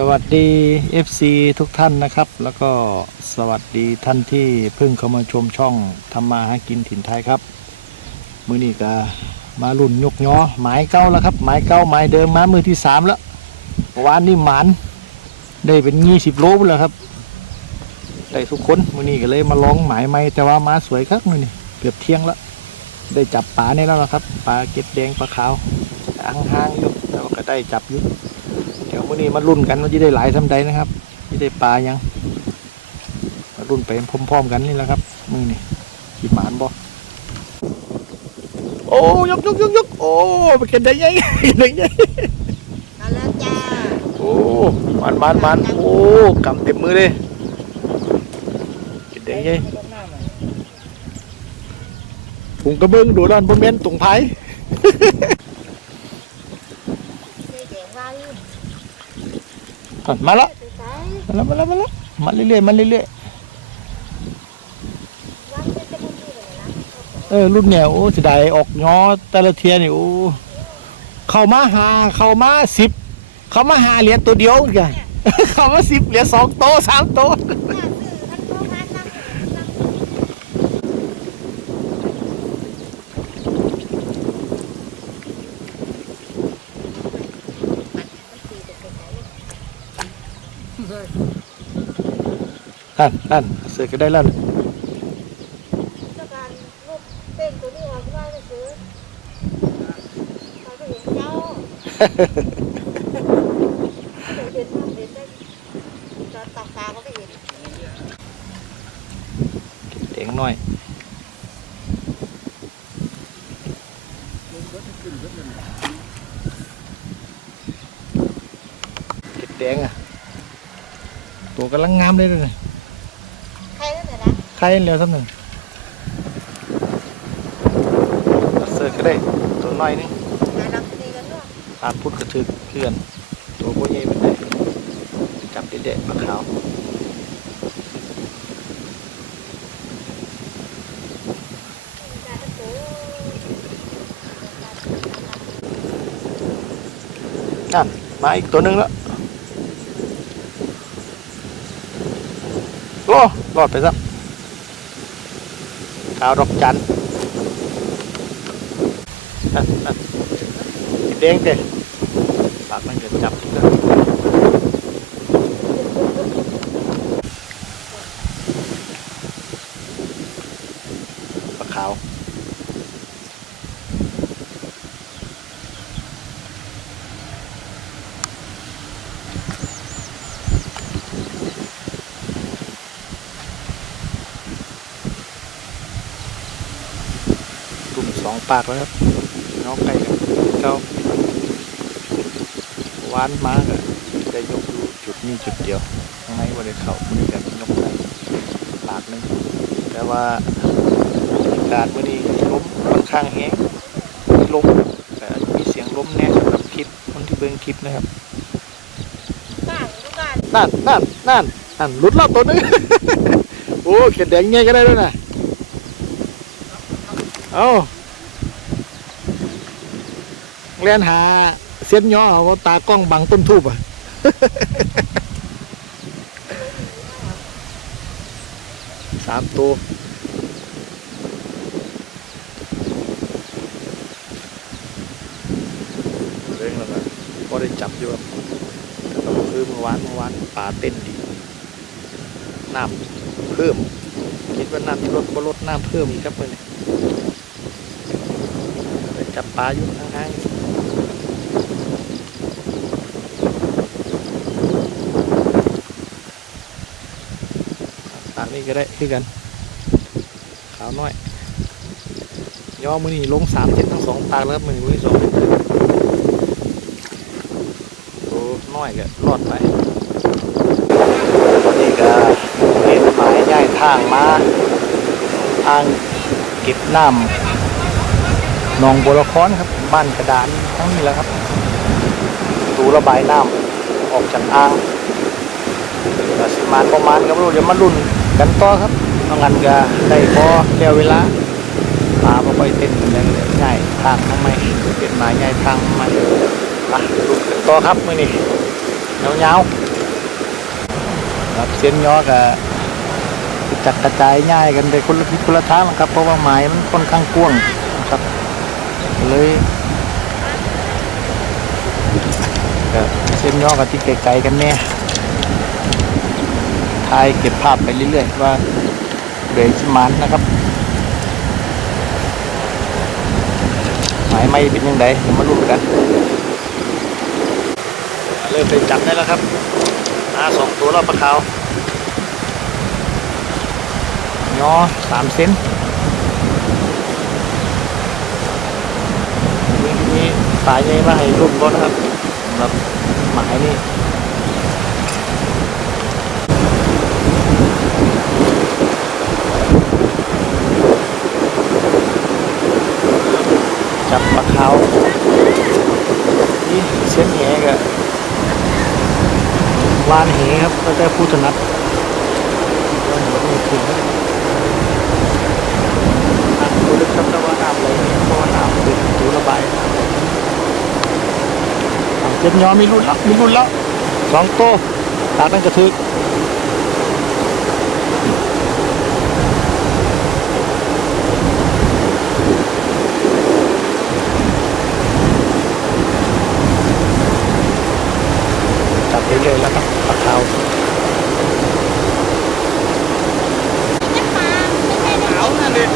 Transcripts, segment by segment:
สวัสดี FC ทุกท่านนะครับ แล้วก็สวัสดีท่านที่เพิ่งเข้ามาชมช่องทำมาหากินถิ่นไทยครับ มือนี้ก็มาลุ่นยกย้อหมายเก้าแล้วครับ หมายเก้าหมายเดิมมามือที่สามแล้ววานนี่หมานได้เป็นยี่สิบโลแล้วครับได้ทุกคนมือนี้ก็เลยมาลองหมายใหม่แต่ว่ามาสวยครับมือนี้เกือบเที่ยงแล้ว ได้จับปลาเนี่ยแล้วนะครับปลาเก็ดแดงปลาขาวห่างๆอยู่แต่ว่าก็ได้จับอยู่ ดี๋ยวมื้อนี้มารุ่นกันว่าจะได้หลายทำใดนะครับจะได้ปลายังมารุ่นไปพร้อมๆกันนี่แหละครับมือนี่ขีดหมานบ่โอ้ยกยกยกยกโอ้ไปเก็นได้ยังได้ยังมาแล้วจ้าโอ้มันมันมันโอ้กำเต็มมือเลยเก็นได้ยังถุงกระเบื้องดูด้านบนเมนตรงไผ่ เจ๊แกงว่าอยู่ อะ มาละมาละมาละมาละมาเรื่อยๆมาเรื่อยๆเออรุ่นเนี่ยโอ้จะได้ออกย้อแต่ละเทียนี่โอ้เข้ามาหาเข้ามาสิบเข้ามาหาเหรียญตัวเดียวกันเข้ามาสิบเหรียญสองโตสามโตะ น่าซื้อท่านโตมานั่งนั่งมันมันตีจะไปไห นั่นนั่นเสือก็ได้แล้วเจ้าการลูกเต้นตัวนี้ออกมาเลยซื้อเขาไปเห็นเจ้าเดี๋ยวเห็นทำเห็นได้ตาตาตาเขาไปเห็นเด็งหน่อยเก็ดแดงอะตัวกำลังงามเลยนะใครนั่ นน่ะนะใครเร็วสักหนึ่งเสือก็ได้ตัวน้อยนึงนายรักดีกันเนาะตามพุทธกระทึกเพื่อน ตัวโบใหญ่เป็นไงจับเด็ดๆปลาขาวนั่นมาอีกตัวหนึ่งแล้วโอ้รอดไปซะ ขาวดอกจันนั่นนั่นสีแดงเลยปากมันเกิดจับอีกแล้ว กลุ่มสองปากแล้วครับน้องไก่กับเจ้าหวานมากอะได้ยกดูจุดนี้จุดเดียวข้างในวันเดียวเขามีกันยกได้ปากหนึงแต่ว่าบรรยากาศวันนี้ลมค่อนข้างแห้งมีลมแต่อาจจะมีเสียงลมแน่สำหรับคลิปคนที่เบิ่งคลิปนะครับบ้านทุกบ้านนั่นนั่นนั่นนั่นหลุดรอบตัวหนึงโอ้เขียนแดงเงี้ยก็ได้ด้วยนะ เอาเรียนหาเส้นย่อว่าตากล้องบังต้นทูบอะสามตัวเร่งแล้วนะพอได้จับอยู่ครับแต่ก็คือเมื่อวานเมื่อวานปลาเต้นดี น้ำเพิ่ม คิดว่าน้ำที่ลดก็ลดน้ำเพิ่มอีกครับเลยไป จับปลาอยู่ห่างๆปลานี่ก็ได้คือกัน ขาวน้อย ย่อมือนี่ลงสามเจ็ดทั้งสองปลาแล้วครับมือนี่มือที่สองโอ้น้อยก็รอดไปนี่ก็เห็นหมายย้ายทางมาทางเก็บน้ำ หนองบัวละครครับ บ้านกระดานทั้งนี้แหล้วครับตูระบายน้ำออกจากอ่างก็สิมานประมาณก็ไม่รู้เดี๋ยวมารุ่นกันต่อครับบางอันก็ได้พอแก้วเวลาปลาบ่ค่อยเต้นเลยง่ายทางทำไมเป็นหมายง่ายทางทำไมอะรุ่นกันต่อครับมื้อนี้ยาวๆครับเส้นยอกับกระจัดกระจายง่ายกันไปคนละทิศคนละทางครับ เพราะว่าหมายมันค่อนข้างกว้าง เลยก็เส้นย่อกับที่ไกลๆกันแน่ถ่ายเก็บภาพไปเรื่อยๆว่าเบรกมันนะครับ หมายไม่เป็นยังไงเดี๋ยวมาลุ้นกัน เริ่มไปจับได้แล้วครับอาสองตัวแล้วปลาขาวย่อสามเซนนี่ มีสายใหญ่มาให้รุ่นก่อนะครับสำหรับหมายนี่จับปลาเขาวนี่เส้นแหกับวานเหครับก็จะพูดถนัดวานเหนี่ถึงแล้วอ่ะดูลึกครับแต่ว่าน้ำไหลยเพราะว่าน้ำเป็นตัวระบายเจ็บยอมีรุ่นแล้วมีรุ่นแล้วสองโตตากนั่งกระทึก จับเรื่อยๆแล้วครับปลาขาว ขาวนั่นเลย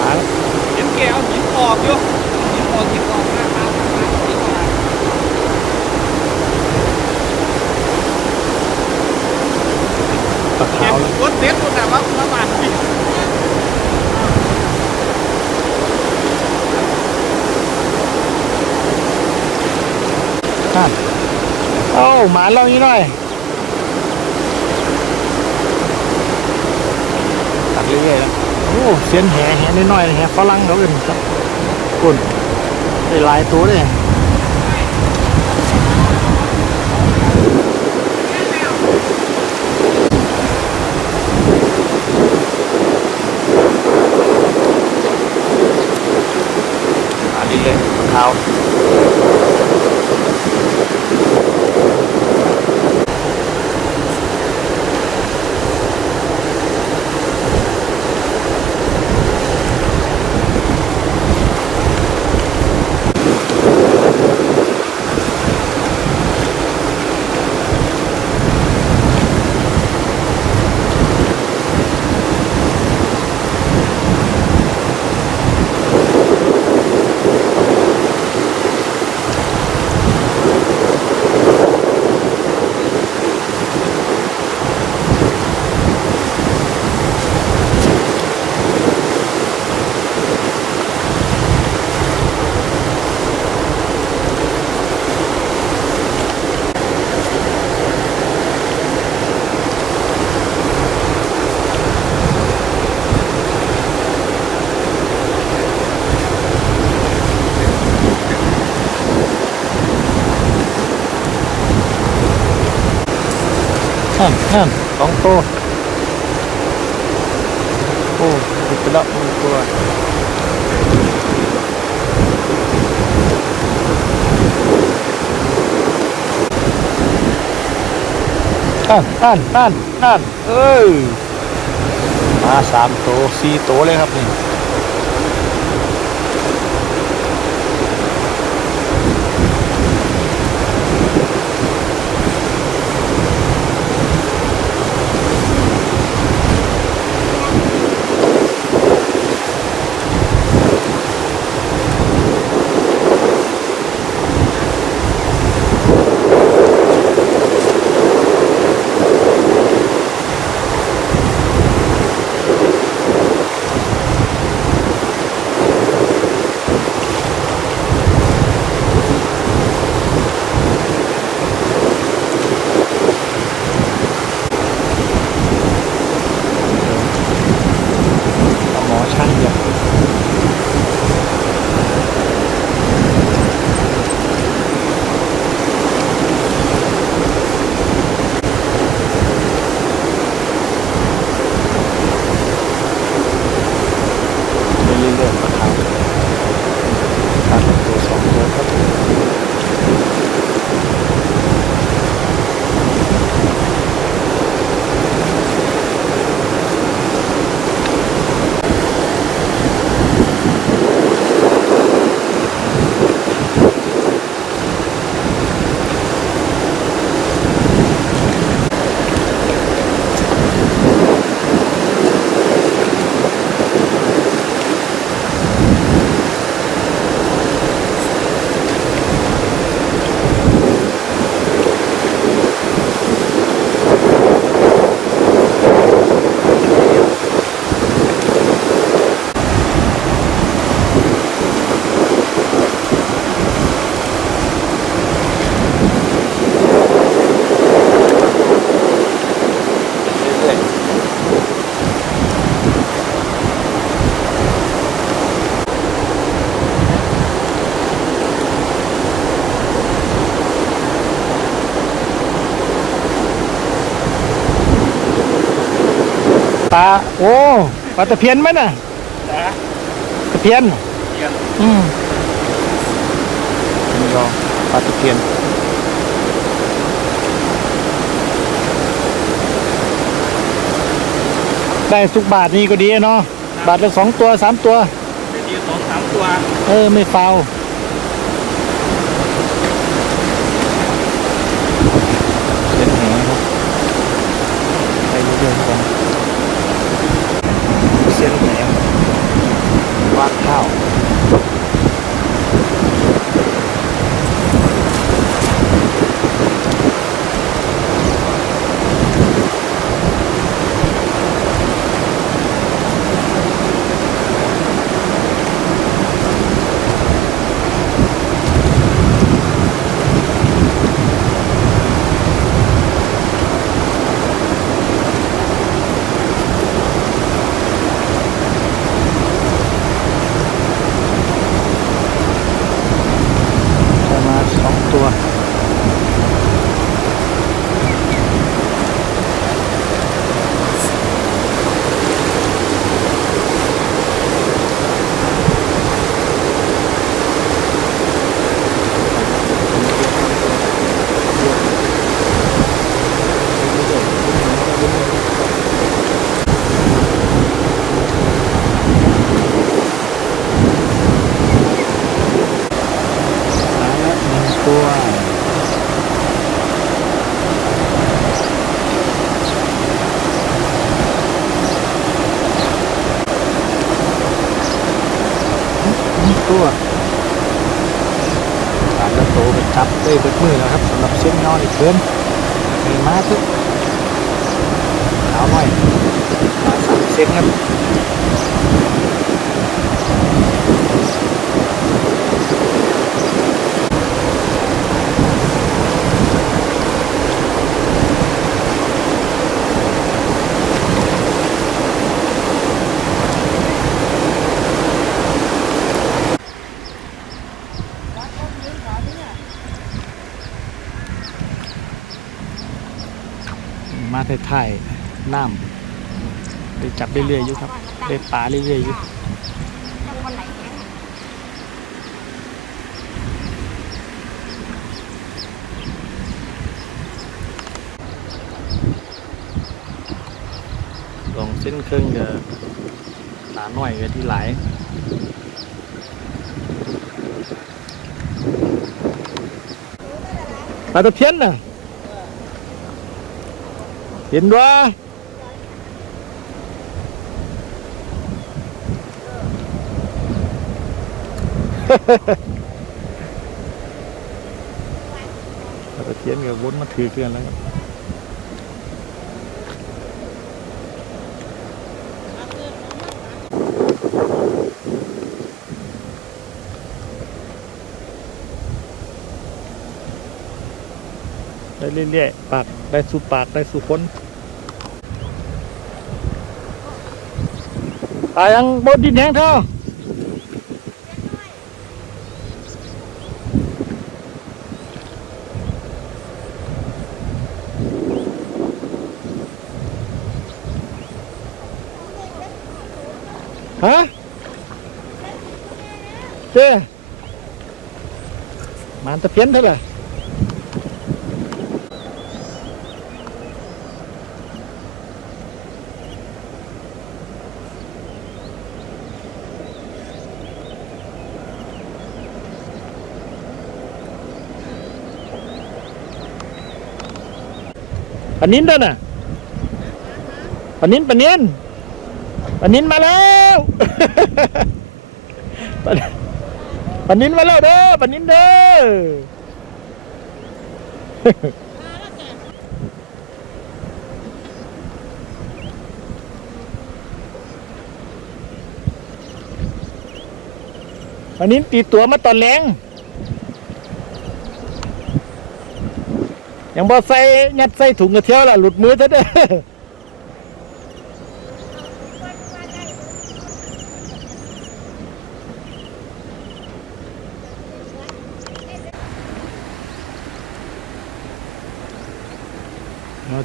มาแล้ว เห็นแกเอาหินออกอยู่หินออกหินออกหน้าตาหน้าตาหินออก ปลาเก็ขาวบรถเซ็ตคนแต่ว่าคุณละบาทพี่อะเอ้าหมาเรานี้หน่อยตัดเรื่อยๆแล้วโอ้เสียนแห่แห่น้อยๆแห่ฝรั่งเขาอื่นครับคุณได้ลายตัวเลย เลยปลาขาว นั่น นั่นสองตัวโอ้ติดไปแล้วหนึ่งตัวนั่นนั่นนั่นนั่นเอ้ยมาสามตัวสี่ตัวเลยครับนี่ ปลาตะเพียนไหมน่ะนะตะเพียนเพียนอืมนี่ก็ปลาตะเพียนได้สุกบาทนี่ก็ดีเนาะบาทละสองตัวสามตัวได้ดีสองสามตัว เออ ไม่ฟาวเส้นแหครับไปเรื่อยๆครับเส้นแหวาดข้าว ได้มาสองตัว มาแล้วหนึ่งตัวหนึ่งตัวปลาละโตไปจับได้เบิดมือแล้วครับสำหรับเส้นนอนอีกเพิ่ม มีมาทุกขาวหน่อยมาสามเส้นครับ มาถ่ายๆน้ำได้ จับเรื่อยๆอยู่ครับได้ปลาเรื่อยๆอยู่ลองเส้นเครื่องกับหนาหน่อยกับที่ไหลปลาตะเพียนน่ะเห็นว่า ปลา ตะเพียนกับวนมาถือเกลือนแล้วครับได้เรื่อยๆปากได้สู่ปากได้สู่พ้นตายังบนดินแห้งเท่าฮะ เจ้มันตะเพียนเท่าไหร่ปนินด้วยน่ะปนินปนินปนินมาแล้วปา ปานินมาแล้วเด้อปานินเด้อปานินตีตัวมาตอนแรงยังบอใส่ยัดใส่ถุงกระเทียวล่ะหลุดมือซะเด้อ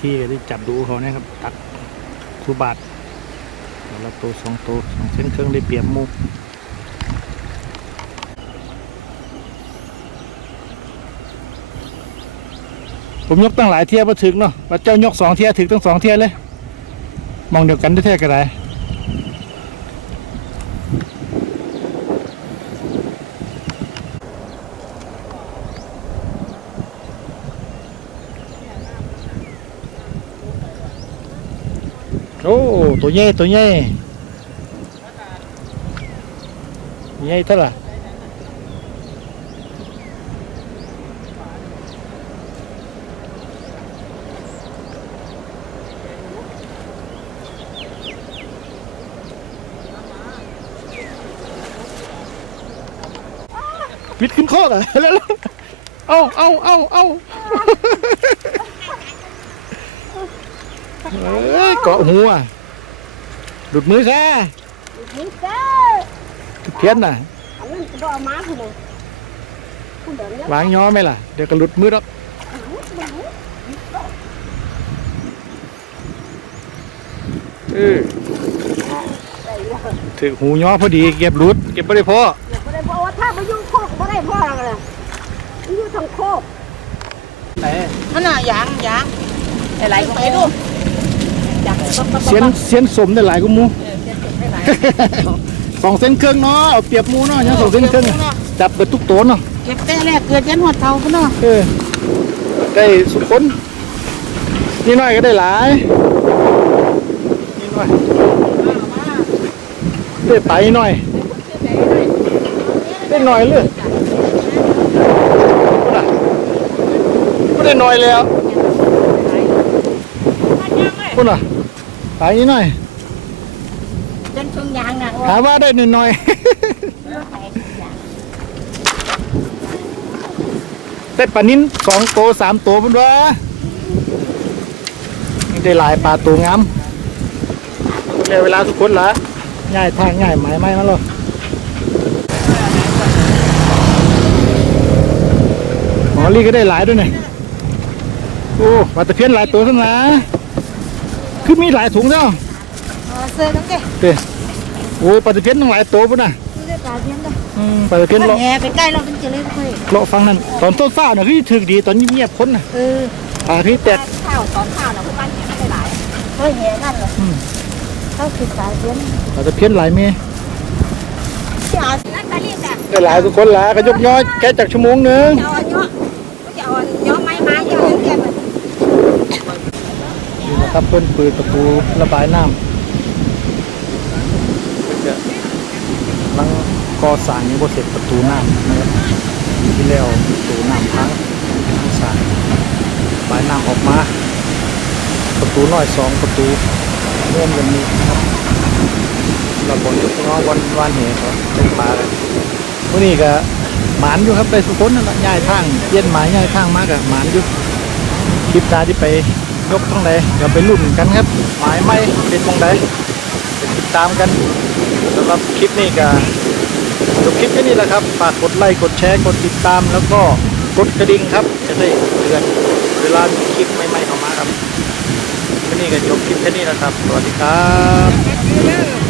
ที่ก็ได้จับดูเขานะครับ ตักสุบาทแต่ละตัวสองตัวสองเส้นเครื่องได้เปรียบมุกผมยกตั้งหลายเทียบมาถึงเนาะว่าเจ้ายกสองเทียถึงตั้งสองเทียเลย มองเดียวกันได้แท้ก็ไร โอ้ ตัวใหญ่ตัวใหญ่ใหญ่เท่าไหร่ปิดขึ้นข้อเหรอแล้วแล้วเอาเอาเอาเอาเอ้ยเกาะหัว หลุดมือแค่นี่เจ้าเพี้ยนน่ะอันนั้นก็เอามาคุณเลยคุณเดินแล้ววางย้อไหมล่ะ เดี๋ยวก็หลุดมือหรอกเออถือหูย้อพอดีเก็บหลุด เก็บไม่ได้พอไม่ได้เพราะว่าถ้าไปยุ่งโคกไม่ได้พ่อเราเลยยุ่งทางโคกไหน นั่นน่ะยางยางอะไรก็ไปดู ยางเสียนเสียนสมได้หลายกว่าหมูสองเส้นเครื่องเนาะเอาเปรียบหมูเนาะยังสองเส้นเครื่องอะจับไปทุกตัวเนาะเก็บแต่แรกเกิดยันหัวเท้าพุ่นเนาะเออได้สุขคนนี่น้อยก็ได้หลายนี่น้อยได้ไปหน่อยได้หน่อยเลยพุ่นน่ะไม่ได้หน่อยแล้ว พุ่นน่ะไปนิดหน่อยจนช่วงยางน่ะถามว่าได้หน่อยหน่อย ได้ปลานิ้นสองโตสามโตพุ่นวะนี่ได้หลายปลาตัวงามเรียกเวลาทุกคนละง่ายทางง่ายหมายไม่มาหรอกหมอลี่ก็ได้หลายด้วยเนี่ยโอ้ปลาตะเพียนหลายตัวขึ้นนะ คือมีหลายถุงเนาะเสื้อตั้งแต่เด้โอ้ปลาตะเพียนตั้งหลายตัวพุ่นน่ะเสื้อตาเพี้ยนได้อืมปลาตะเพียนเลาะแง่ไปใกล้เราเป็นเจริญค่อยเลาะฟังนั่นตอนต้นฟ้าน่ะคือถึกดีตอนเงียบๆคนน่ะเออปลาที่แตกข้าวตอนข้าวน่ะพวกบ้านแง่ไม่หลายเฮ้ยแง่นั่นเหรออืมเขาคือสายเพี้ยนปลาตะเพียนหลายเมจะเอานั่นตาเรียกอะได้หลายทุกคนหลายก็ยกย้อยแกะจากชั่วโมงหนึงจะเอาอันเนาะจะเอาอันเนาะไม้ไม้จะเอาอันแก่มันนี่ นะครับเพิ่นปิดประตูระบายน้ำจะลังก่อสร้างยังบ่เสร็จประตูน้ำนะครับที่แล้วประตูน้ำพังสร้างระบายน้ำออกมา ประตูน้อยสองประตูร่วมกันนี้ครับเราบนยกน้องวันวานเหตุครับเป็นปลากันวันนี้ก็หมานอยู่ครับไปสุคนนั่นแหละย้ายทางเปลี่ยนหมายย้ายทางมากอะหมานอยู่คลิปหน้าที่ไป ยกตรงไหนเดี๋ยวไปรุ่นกันครับ หมายไม่เป็นตรงไหนติดตามกันสำหรับคลิปนี้ก็จบคลิปแค่นี้แหละครับฝากกดไลค์กดแชร์กดติดตาม แล้วก็กดกระดิ่งครับ จะได้เตือนเวลามีคลิปใหม่ๆเข้ามาครับวันนี้ก็จบคลิปแค่นี้แหละครับ สวัสดีครับ